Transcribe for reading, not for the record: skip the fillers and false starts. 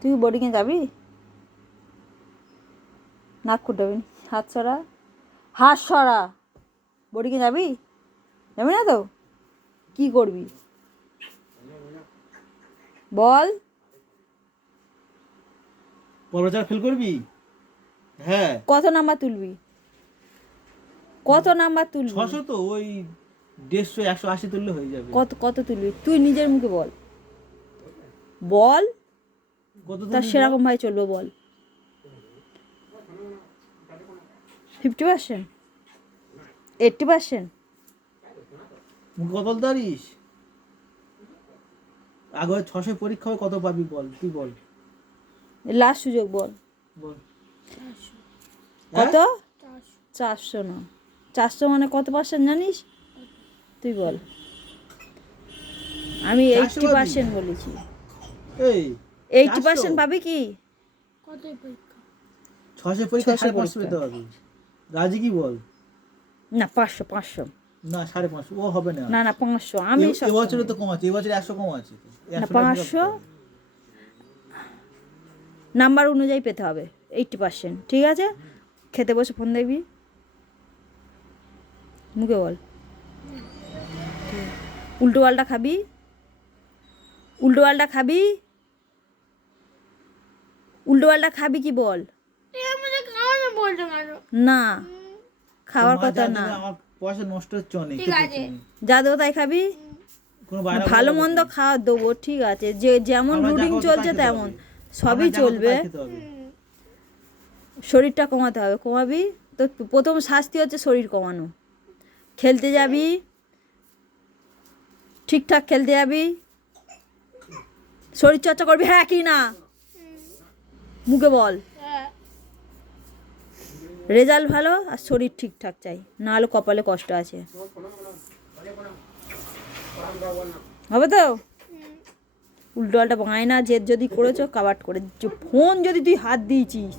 তুই বোর্ডিংয়ে যাবি? নাক খুঁটাবি, হাত সরা, হাত সরা। বোর্ডিংয়ে যাবি? যাবি না তো? কি করবি বল? পরবর্তী ফেল করবি? হ্যাঁ। কত নাম্বার তুলবি? কত নাম্বার তুলবি? 600 তো, ওই 150 180 তুললে হয়ে যাবে। কত কত তুলবি তুই নিজের মুখে বল, বল। কত তার তুলবি? সেরকম ভাই চলবে বল। 50%, 80%? মুখ কত দাঁড়িস? আগে 600 পরীক্ষা হবে, কত পাবি বল, তুই বল। লাস্ট সুযোগ বল। বল কত? 400 না, 400 মানে কত পার্সেন্ট জানিস? তুই বল। আমি 80% বলেছি। এই 80% পাবি কি? 600 পরীক্ষা 600 550 পেতে হবে। রাজি কি বল? না 500। না 550 ও হবে না। না 500। আমি এবছরে তো কম আছে, এবছরে 100 কম আছে। না 500 নাম্বার অনুযায়ী পেতে হবে 80%। ঠিক আছে, খেতে বসে ফোন দেখবি, মুখে বল। উল্টো পাল্টা খাবি, উল্টো পাল্টা খাবি, উল্টো পাল্টা খাবি কি বল? না খাওয়ার কথা না, আমার পয়সা নষ্ট হচ্ছে অনেক। যা দেবো তাই খাবি। ভালো মন্দ খাওয়া দেবো, ঠিক আছে, যে যেমন রুটিন চলছে তেমন সবই চলবে। শরীরটা কমাতে হবে, কমাবি তো। প্রথম শাস্তি হচ্ছে শরীর কমানো। খেলতে যাবি, ঠিকঠাক খেলতে যাবি, শরীর চর্চা করবি, হ্যাঁ কি না মুখে বল। রেজাল্ট ভালো আর শরীর ঠিকঠাক চাই, না হলে কপালে কষ্ট আছে। হবে তো? উল্টো পাল্টা বায়না জেদ যদি করেছো কাবাট করে, ফোন যদি তুই হাত দিয়েছিস